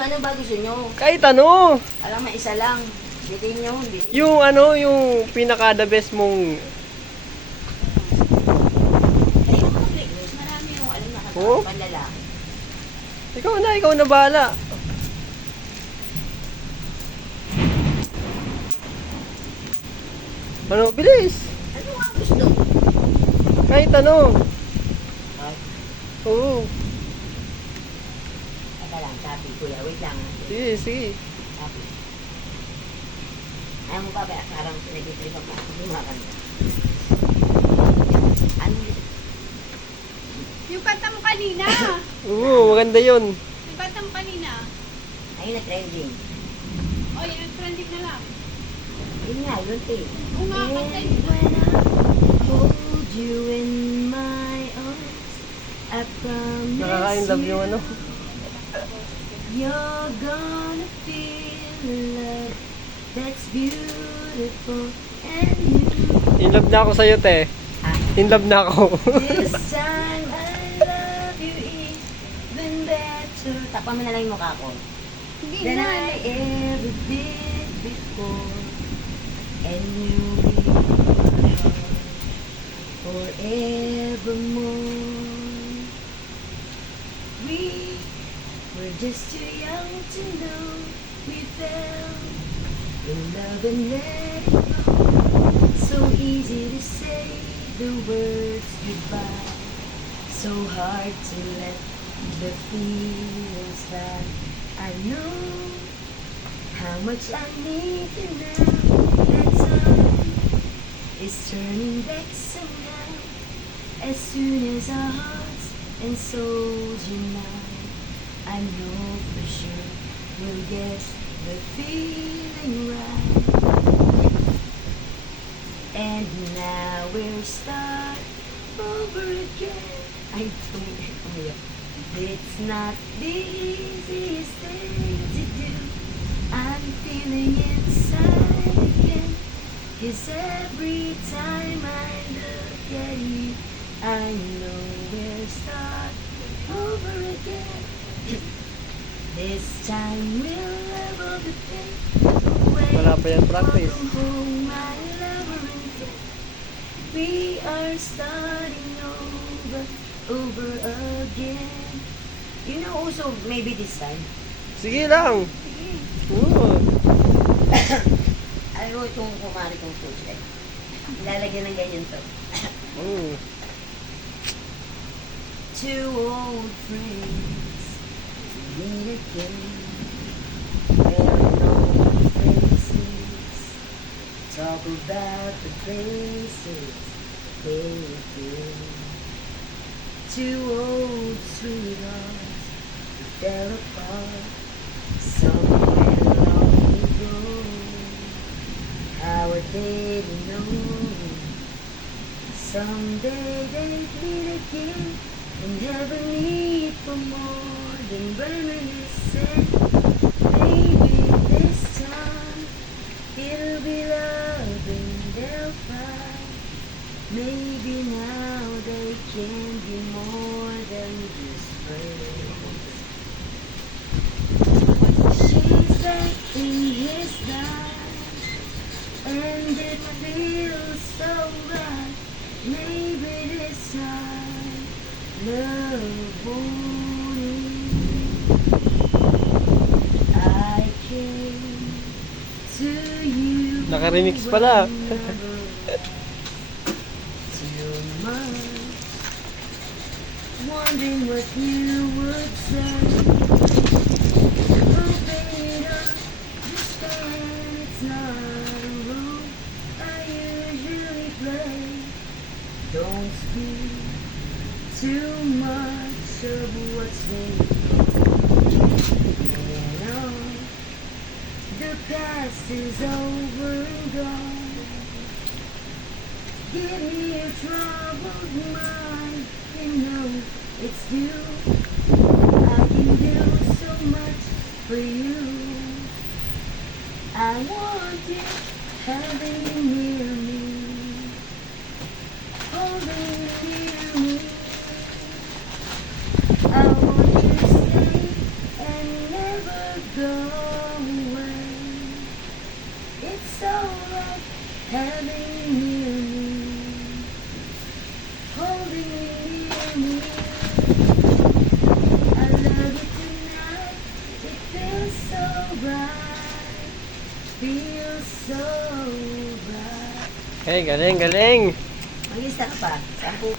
ano ba gusto nyo? Kahit ano. Alam mo, isa lang. Bitin nyo, bitin. Yung ano, yung pinaka the best mong... Ay, yung mga Greek news, marami yung alam na Oo. panlalaki. Ikaw na bahala. Ano, bilis. Ano nga gusto? Kahit ano. Ay, Oo. teka lang, sabi kuya, wait lang. Sige, sige. Sabi. Ayaw mo ba ba? Parang pinag-itrip ako. Lumakanta. Ano gusto? Yung kanta mo kanina. Oo, maganda yun. Yung kanta mo kanina. Ayun na trending. O, yung trending na lang. Yun nga, yun eh. Kung nga, kanta And when I hold you in my arms, I promise Nakaka-inlove yung ano. you're gonna feel a love that's beautiful and new. In love na ako sa'yo, te. Ah, In love na ako. this time I love you even better. Tapan mo na lang yung mukha ko. Hindi Than na. I ever did before. And you'll be my heart forevermore. We were just too young to know we fell in love and let it go. So easy to say the words goodbye. So hard to let the feelings back. I know how much I need you now. That time is turning back somehow. As soon as our hearts and souls unite, I know for sure we'll get the feeling right. And now we'll start over again. Ay, tumiyak. It's not the easiest thing to do. I'm feeling inside again. 'Cause every time I look at you, I know we'll start over again. This time we'll level the pain away. Wala pa yan practice. Welcome home, my lover and friend. We are starting over again. You know also, maybe this time. Sige lang. Oo. Alam mo itong kumari kong coach eh. Lalagyan ng ganyan to. Oo. Two old friends meet again. Wearing old faces. Talk about the places they've been. Two old sweethearts who fell apart somewhere long ago. How would they know? Someday they'd meet again and have a need for more than reminiscing. Maybe this time it'll be love and they'll find. Maybe now they can be more than just friends. She's back in his life, and it feels so right. Maybe this time love won't end. I came to you. Naka-remix pala. Wondering what you would say. Oh, baby, understand it's not a role I usually play. Don't speak too much of what's been going on. The past is over and gone. Give me a troubled mind. You know it's you. I can do so much for you. I want you having you near me, holding you near me. I want you to stay and never having you near me, holding you near me. I love you tonight, it feels so right, feels so right. Hey, galing, galing. Mag-isa ka pa, 10